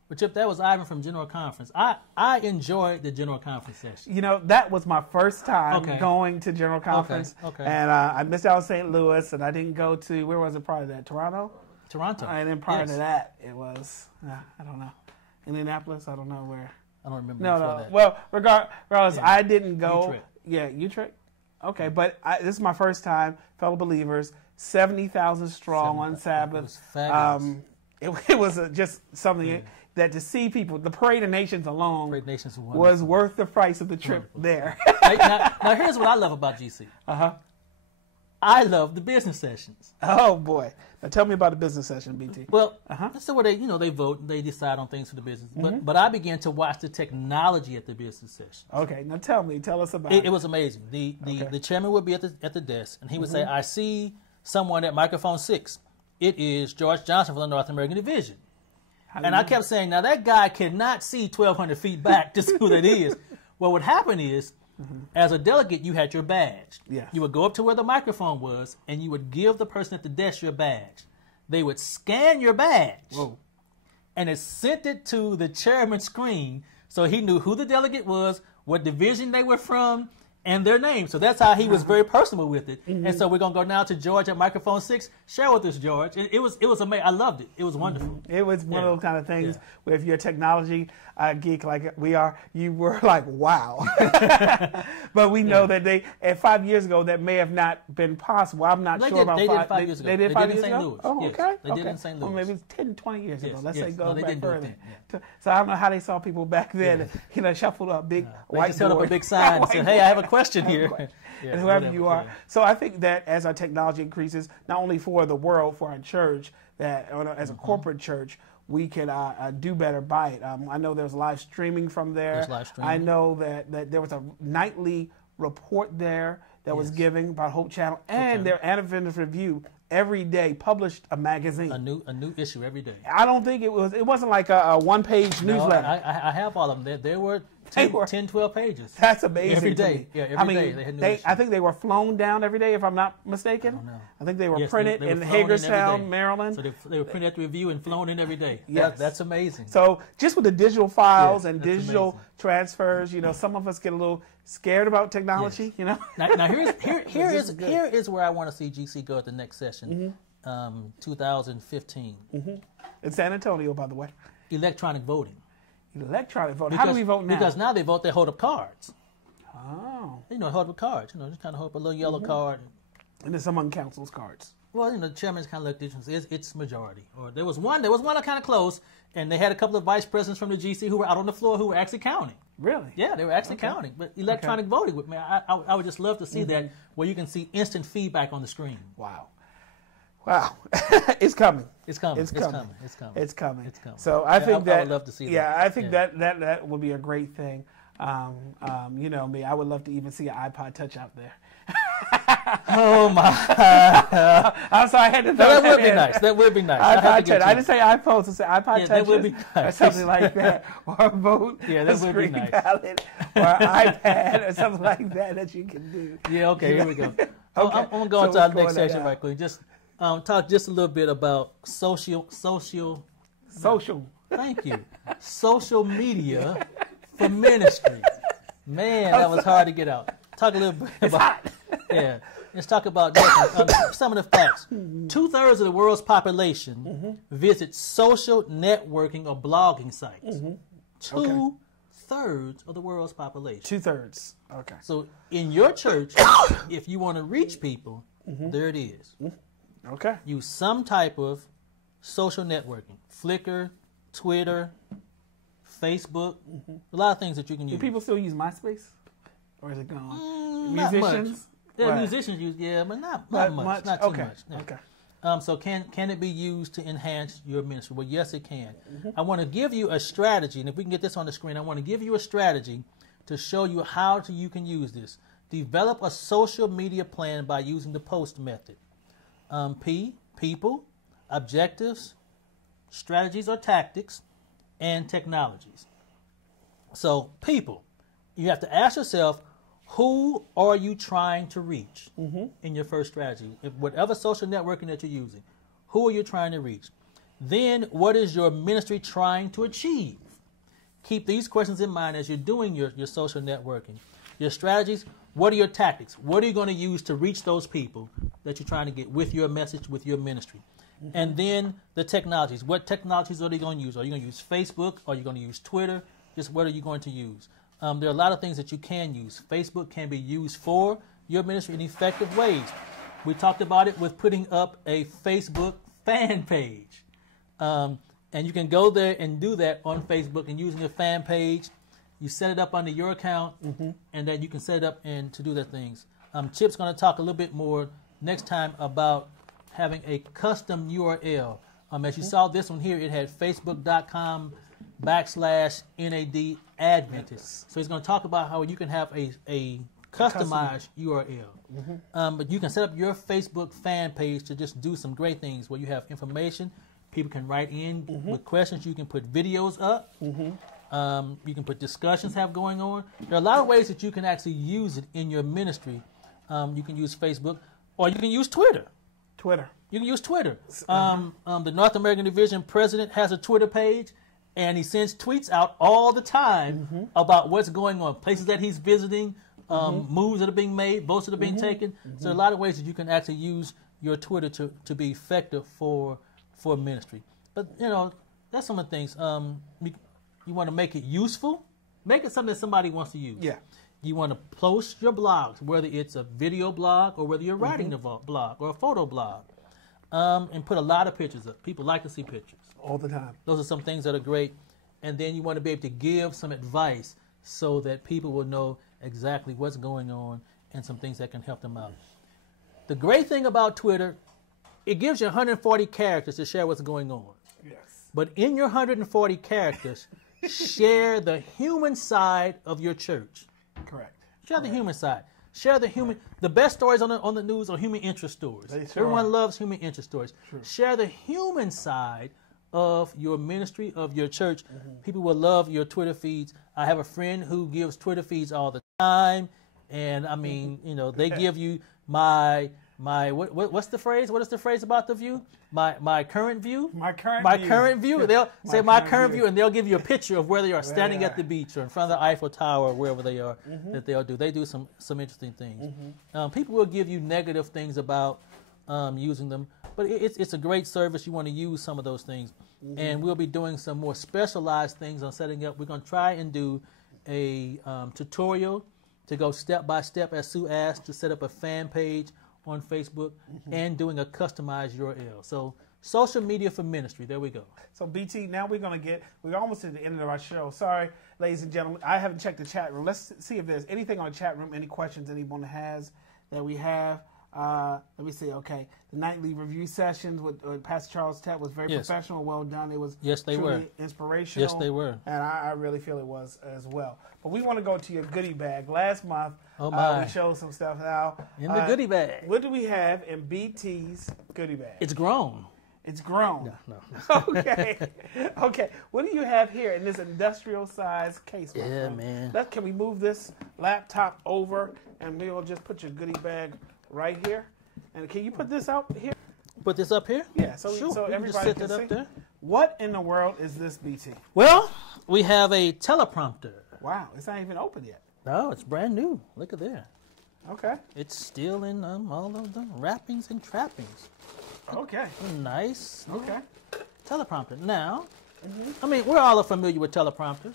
But Chip, that was Ivan from General Conference. I enjoyed the General Conference session. You know, that was my first time going to General Conference. Okay. And I missed out on St. Louis, and I didn't go to, where was it prior to that, Toronto? And then prior to that, it was, I don't know, Indianapolis, I don't know where. I don't remember that. Well, regardless, I didn't go. Utrecht. Yeah, Utrecht. Okay, but this is my first time, fellow believers, 70,000 strong on Sabbath. It was fabulous. It was just something that to see people, the Parade of Nations alone was worth the price of the trip there. now, here's what I love about GC. I love the business sessions. Oh, boy. Now, tell me about the business session, BT. Well, that's the way they vote, they decide on things for the business. But I began to watch the technology at the business session. Okay, now tell us about it. It was amazing. The chairman would be at the desk, and he would say, I see someone at microphone 6. It is George Johnson from the North American Division. And I kept saying, now that guy cannot see 1,200 feet back to see who that is. What would happen is, as a delegate, you had your badge. Yes. You would go up to where the microphone was, and you would give the person at the desk your badge. They would scan your badge, and it sent it to the chairman's screen, so he knew who the delegate was, what division they were from, and their name. So that's how he was very personal with it. And so we're going to go now to George at microphone 6. Share with us, George. It was amazing. I loved it. It was wonderful. It was one of those kind of things where if you're a technology geek like we are, you were like, wow. But we know that 5 years ago, that may have not been possible. I'm not sure about 5 years ago. They did 5 years ago. They did 5 years ago? Oh, okay. They did in St. Louis. Well, maybe it's 10, 20 years ago. Let's say go they back didn't further. do it then. So I don't know how they saw people back then, shuffled up big white just held up a big sign and said, hey, I have a question here. And whoever you are. So I think that as our technology increases, not only for the world, for our church, that as a corporate church, we can do better by it. I know there's live streaming from there. There's live streaming. I know that there was a nightly report there that was giving about Hope Channel, and their anniversary review every day published a magazine. A new issue every day. I don't think it wasn't like a one-page newsletter. I have all of them. There were 10, 12 pages. That's amazing. Every day. Yeah, every day they had new issues. I think they were flown down every day, if I'm not mistaken. I don't know. I think they were printed they in were flown Hagerstown, in Maryland. So they were printed at the review and flown in every day. Yes. That's amazing. So just with the digital files and digital transfers, some of us get a little scared about technology. Now here is where I want to see GC go at the next session. 2015. In San Antonio, by the way. Electronic voting. Electronic voting. How do we vote now? Because now they vote, they hold up cards. Oh. Hold up cards. Just kind of hold up a little yellow card. And then someone cancels cards. Well, the chairman's kind of looked at it and says, it's majority. Or there was one kind of close, and they had a couple of vice presidents from the GC who were out on the floor who were actually counting. Really? Yeah, they were actually counting. But electronic voting, I would just love to see that, where you can see instant feedback on the screen. Wow. It's coming. It's coming. So I think that I would love to see that. Yeah, I think that would be a great thing. You know me, I would love to even see an iPod Touch out there. Oh my! I'm sorry, I had to throw that would be nice. That would be nice. iPod Touch. I didn't say iPhones. I said iPod Touches. That would be nice. Or something like that, or a vote, that would be nice. ballot, or an iPad, or something like that you can do. Yeah. Okay. Here we go. I'm gonna go into our next section right quick. Just talk just a little bit about social. Thank you. Social media for ministry. Man, that was hard to get out. Talk a little bit about. Yeah. Let's talk about some of the facts. 2/3 of the world's population visit social networking or blogging sites. 2/3 of the world's population. 2/3. Okay. So in your church, if you want to reach people, there it is. Okay. Use some type of social networking. Flickr, Twitter, Facebook, a lot of things that you can use. Do people still use MySpace? Or is it gone? Musicians? Much. Yeah, musicians use, but not much. Not too much. Yeah. Okay. So can it be used to enhance your ministry? Well, yes, it can. I want to give you a strategy, and if we can get this on the screen, I want to give you a strategy to show you how you can use this. Develop a social media plan by using the POST method. P, people, objectives, strategies or tactics, and technologies. So, people, you have to ask yourself, who are you trying to reach in your first strategy? Whatever social networking that you're using, who are you trying to reach? Then, what is your ministry trying to achieve? Keep these questions in mind as you're doing your social networking. Your strategies, what are your tactics? What are you going to use to reach those people that you're trying to get with your message, with your ministry? And then the technologies. What technologies are they going to use? Are you going to use Facebook? Are you going to use Twitter? Just what are you going to use? There are a lot of things that you can use. Facebook can be used for your ministry in effective ways. We talked about it with putting up a Facebook fan page. And you can go there and do that on Facebook and using your fan page. You set it up under your account, and then you can set it up and to do the things. Chip's going to talk a little bit more next time about having a custom URL. As you saw this one here, it had facebook.com/NAD Adventist. So he's going to talk about how you can have a customized URL. But you can set up your Facebook fan page to just do some great things where you have information. People can write in with questions. You can put videos up. You can put discussions going on. There are a lot of ways that you can actually use it in your ministry. You can use Facebook, or you can use Twitter. You can use Twitter. The North American Division president has a Twitter page, and he sends tweets out all the time about what's going on, places that he's visiting, moves that are being made, votes that are being taken. So there are a lot of ways that you can actually use your Twitter to be effective for ministry. But, that's some of the things. You want to make it useful. Make it something that somebody wants to use. Yeah. You want to post your blogs, whether it's a video blog or whether you're writing a blog or a photo blog, and put a lot of pictures up. People like to see pictures. All the time. Those are some things that are great. And then you want to be able to give some advice so that people will know exactly what's going on and some things that can help them out. The great thing about Twitter, it gives you 140 characters to share what's going on. Yes. But in your 140 characters, share the human side of your church. Correct. Share the human side. Share the human. The best stories on the news are human interest stories. Everyone loves human interest stories. True. Share the human side of your ministry, of your church. People will love your Twitter feeds. I have a friend who gives Twitter feeds all the time, and I mean, they give you my what's the phrase? What is the phrase about the view? My current view. My current view. They'll say my current view, and they'll give you a picture of where they are standing at the beach or in front of the Eiffel Tower or wherever they are that they'll do. They do some interesting things. People will give you negative things about using them, but it's a great service. You want to use some of those things, and we'll be doing some more specialized things on setting up. We're going to try and do a tutorial to go step by step, as Sue asked, to set up a fan page on Facebook and doing a customized URL. So social media for ministry. There we go. So BT, now we're almost at the end of our show. Sorry, ladies and gentlemen, I haven't checked the chat room. Let's see if there's anything on the chat room, any questions anyone has that we have. Let me see. Okay, the nightly review sessions with Pastor Charles Tett was very professional, well done. It was truly inspirational. Yes, they were. And I really feel it was as well. But we want to go to your goodie bag. Last month, we showed some stuff now. In the goodie bag. What do we have in BT's goodie bag? It's grown. It's grown. No. Okay. Okay. What do you have here in this industrial size case? Yeah, man. Can we move this laptop over and we'll just put your goodie bag right here? And can you put this out here? Put this up here? Yeah. So everybody can see. Up there. What in the world is this, BT? Well, we have a teleprompter. Wow, it's not even open yet. No, it's brand new. Look at there. Okay. It's still in all of the wrappings and trappings. Okay. Nice. Okay. Teleprompter. Now, I mean, we're all familiar with teleprompters.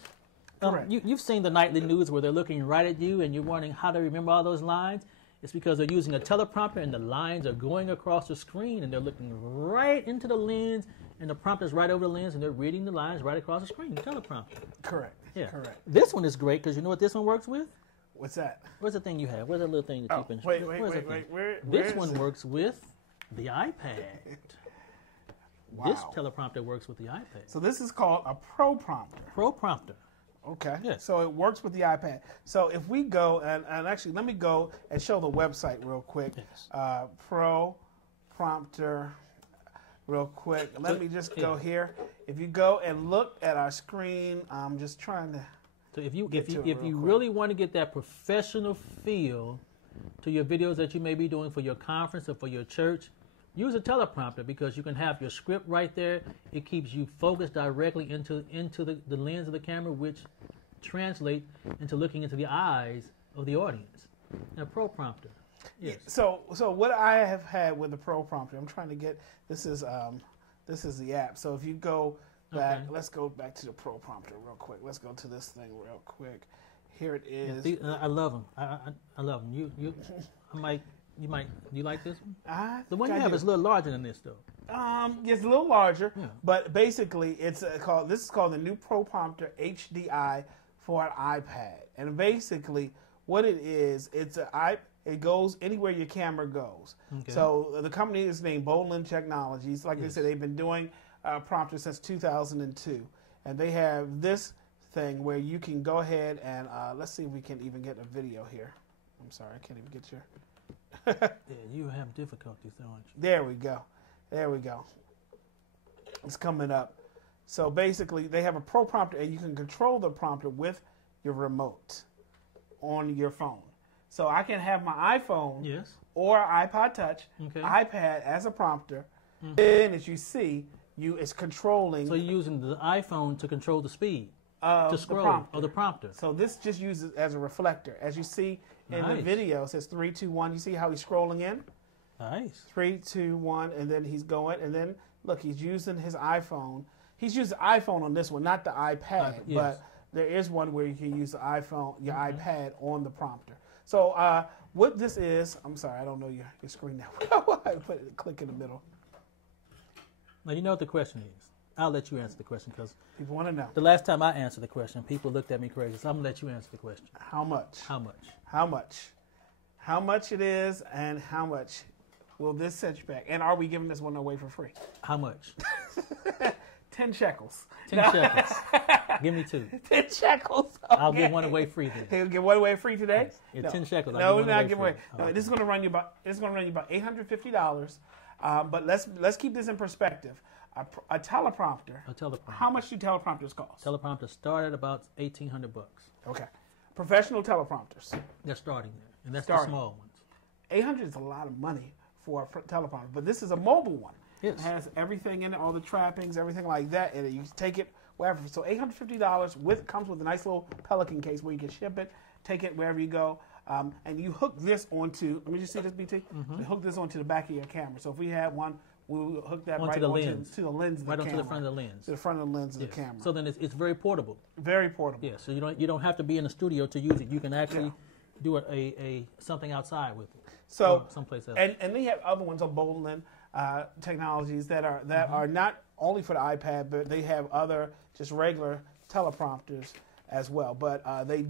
Correct. You've seen the nightly news where they're looking right at you and you're wondering how to remember all those lines. It's because they're using a teleprompter and the lines are going across the screen and they're looking right into the lens and the prompter's right over the lens and they're reading the lines right across the screen. Teleprompter. Correct. Yeah. Correct. This one is great because you know what this one works with? What's that? Where's the thing you have? Where's that little thing that you can... Wait. This one works with the iPad. Wow. This teleprompter works with the iPad. So this is called a prompter. Prompter. Okay. Yes. So it works with the iPad. So if we go, and actually let me go and show the website real quick. Yes. Pro Prompter, real quick. Let me just go here. If you go and look at our screen, I'm just trying to. So if you really want to get that professional feel to your videos that you may be doing for your conference or for your church, use a teleprompter because you can have your script right there. It keeps you focused directly into the lens of the camera, which translate into looking into the eyes of the audience. And a pro prompter. Yes. So what I have had with the pro prompter, I'm trying to get this is the app. So if you go back, let's go back to the pro prompter real quick. Let's go to this thing real quick. Here it is. Yeah, I love them. I love them. You like this one? The one you have is a little larger than this, though. It's a little larger, but basically it's this is called the new Pro Prompter HDI for an iPad, and basically what it is, it goes anywhere your camera goes. Okay. So the company is named Bolin Technologies. Like I said, they've been doing prompters since 2002, and they have this thing where you can go ahead and let's see if we can even get a video here. I'm sorry, I can't even get your. Yeah, you have difficulties, don't you? There we go. There we go. It's coming up. So basically, they have a pro prompter, and you can control the prompter with your remote on your phone. So I can have my iPhone or iPod Touch, iPad as a prompter, and as you see, it's controlling. So you're using the iPhone to control the speed. To scroll, the prompter. So this just uses as a reflector. As you see in the video, it says 3, 2, 1. You see how he's scrolling in? Nice. 3, 2, 1, and then he's going. And then, look, he's using his iPhone. He's using the iPhone on this one, not the iPad. But there is one where you can use the iPhone, your iPad on the prompter. So what this is, I'm sorry, I don't know your screen now. I put it, click in the middle. Now, you know what the question is. I'll let you answer the question because people want to know. The last time I answered the question, people looked at me crazy. So I'm going to let you answer the question. How much? How much? How much? How much it is and how much will this set you back? And are we giving this one away for free? How much? 10 shekels. 10 shekels. Give me 2. 10 shekels. Okay. I'll give one away free today. He'll give one away free today? Yeah, no. 10 shekels. No, we're not giving away. No, this is going to run you about $850. But let's keep this in perspective. A teleprompter. How much do teleprompters cost? Teleprompters start at about $1,800. Okay. Professional teleprompters. They're starting there, and that's the small ones. $800 is a lot of money for a teleprompter, but this is a mobile one. Yes. It has everything in it, all the trappings, everything like that, and you take it wherever. So $850 comes with a nice little Pelican case where you can ship it, take it wherever you go, and you hook this onto. Let me just see this, BT. Mm-hmm. You hook this onto the back of your camera. So if we had one. We'll hook that right onto the lens of the camera. Right onto the front of the lens. To the front of the lens of the camera. So then it's very portable. Very portable. Yeah. So you don't have to be in a studio to use it. You can actually do a something outside with it. So someplace else. And they have other ones on Bolin Technologies that are not only for the iPad, but they have other just regular teleprompters as well. But they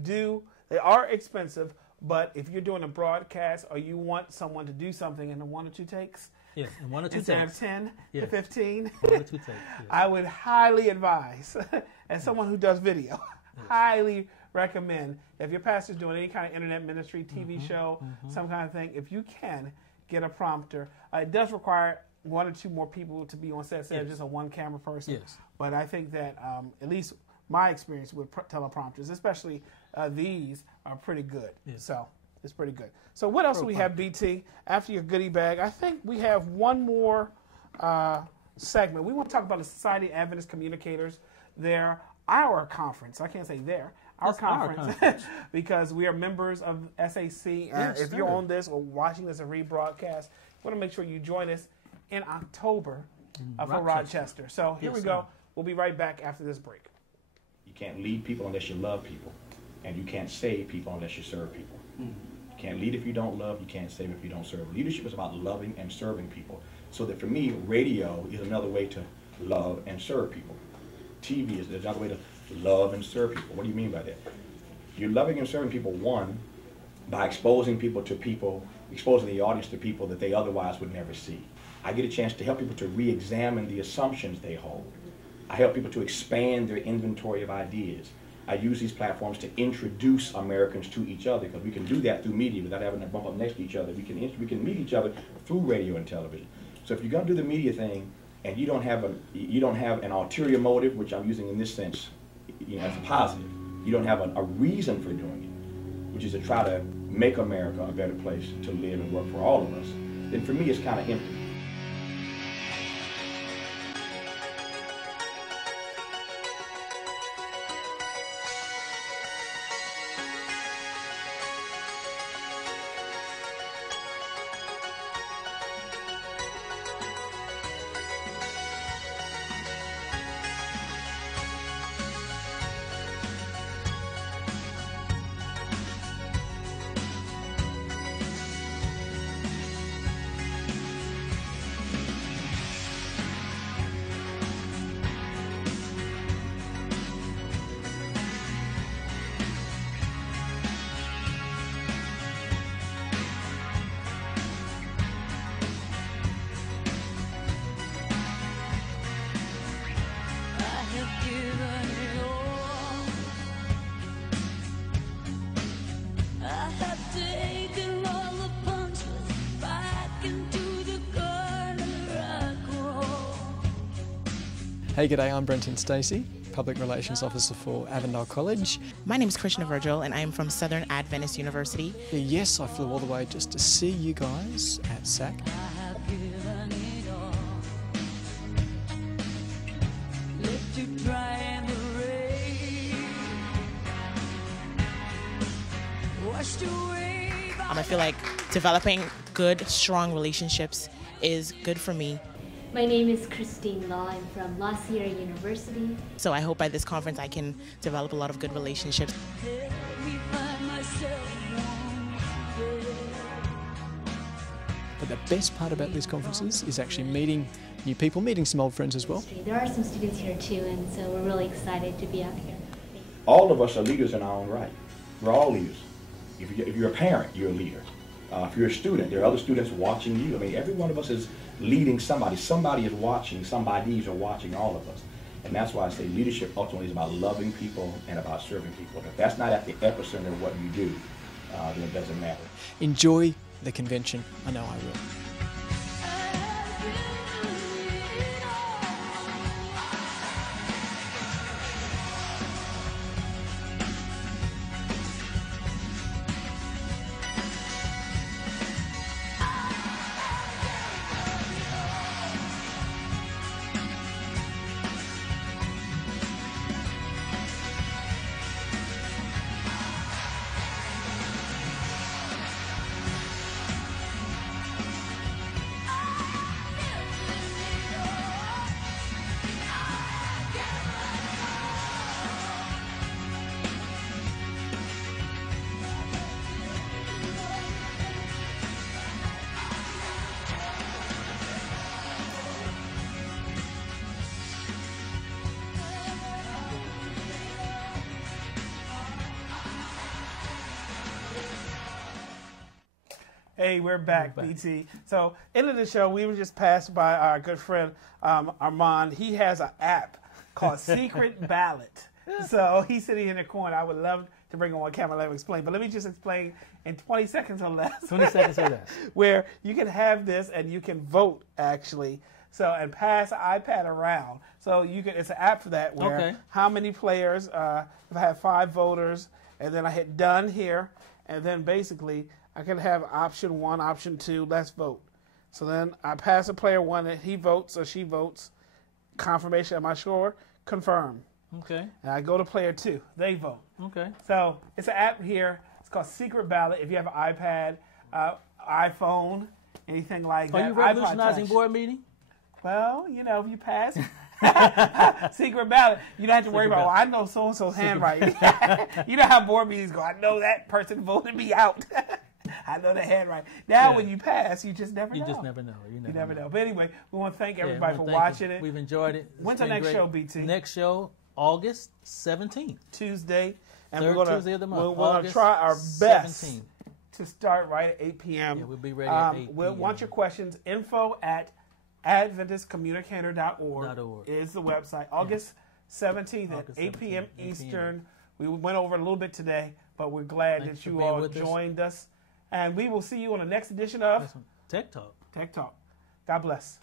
are expensive. But if you're doing a broadcast or you want someone to do something in 1 or 2 takes. Yes, and 1 or 2 instead takes. of 10 to 15. 1 or 2 takes. Yes. I would highly advise, as someone who does video, highly recommend if your pastor's doing any kind of internet ministry, TV show, some kind of thing, if you can get a prompter. It does require 1 or 2 more people to be on set instead of just a one camera person. Yes. But I think that at least my experience with teleprompters, especially these, are pretty good. Yes. So it's pretty good. So what else do we have, BT? After your goodie bag, I think we have one more segment. We want to talk about the Society of Adventist Communicators. Our conference. I can't say our conference. Because we are members of SAC. And if you're on this or watching this and rebroadcast, we want to make sure you join us in October for Rochester. So here we go. We'll be right back after this break. You can't lead people unless you love people. And you can't save people unless you serve people. You can't lead if you don't love. You can't save if you don't serve. Leadership is about loving and serving people. So that for me, radio is another way to love and serve people. TV is another way to love and serve people. What do you mean by that? You're loving and serving people, one, by exposing people to people, exposing the audience to people that they otherwise would never see. I get a chance to help people to re-examine the assumptions they hold. I help people to expand their inventory of ideas. I use these platforms to introduce Americans to each other, because we can do that through media without having to bump up next to each other. We can meet each other through radio and television. So if you're going to do the media thing and you don't have an ulterior motive, which I'm using in this sense, as a positive, you don't have a reason for doing it, which is to try to make America a better place to live and work for all of us, then for me it's kind of empty. Hey, g'day, I'm Brenton Stacey, Public Relations Officer for Avondale College. My name is Krishna Virgil and I am from Southern Adventist University. Yes, I flew all the way just to see you guys at SAC. I feel like developing good, strong relationships is good for me. My name is Christine Law. I'm from La Sierra University. So I hope by this conference I can develop a lot of good relationships. But the best part about these conferences is actually meeting new people, meeting some old friends as well. There are some students here too, and so we're really excited to be out here. All of us are leaders in our own right. We're all leaders. If you're a parent, you're a leader. If you're a student, there are other students watching you. I mean, every one of us is leading somebody. Somebody is watching. Somebodies are watching all of us. And that's why I say leadership ultimately is about loving people and about serving people. If that's not at the epicenter of what you do, then it doesn't matter. Enjoy the convention. I know I will. Hey, we're back, BT. So, end of the show, we were just passed by our good friend Armand. He has an app called Secret Ballot. So, he's sitting in the corner. I would love to bring him on camera and let him explain. But let me just explain in 20 seconds or less. 20 seconds or less. Where you can have this and you can vote, actually. So, and pass the iPad around. So, you can. It's an app for that where how many players, if I have 5 voters, and then I hit done here, and then basically I can have option 1, option 2, let's vote. So then I pass a player 1, and he votes or she votes. Confirmation, am I sure? Confirm. Okay. And I go to player 2, they vote. Okay. So it's an app here. It's called Secret Ballot. If you have an iPad, iPhone, anything like that. Are you revolutionizing board meeting? Well, you know, if you pass Secret Ballot, you don't have to worry about, well, I know so-and-so's handwriting. You know how board meetings go. I know that person voted me out. I know the handwriting. Now, when you pass, you just never know. You just never know. You never know. But anyway, we want to thank everybody for watching it. We've enjoyed it. When's the next show, BT? Next show, August 17th. Tuesday. And Third we're Tuesday of the month. We're going to try our best 17th. to start right at 8 p.m. Yeah, we'll be ready at 8 p.m. We'll want your questions. info@adventistcommunicator.org is the website. August 17th at 8 p.m. Eastern. We went over a little bit today, but we're glad Thanks that for you being all with us. joined us. And we will see you on the next edition of Tech Talk. Tech Talk. God bless.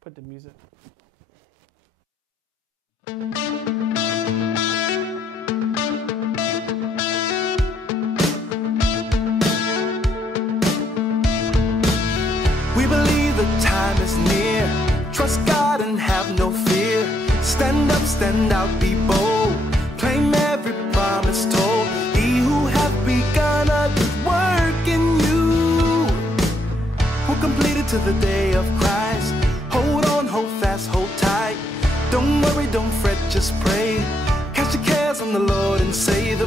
Put the music. We believe the time is near. Trust God and have no fear. Stand up, stand out, be bold. Claim every promise told. He who hath begun a good work in you will complete it to the day of Christ. Hold on, hold fast, hold tight. Don't worry, don't fret, just pray. Cast your cares on the Lord and say the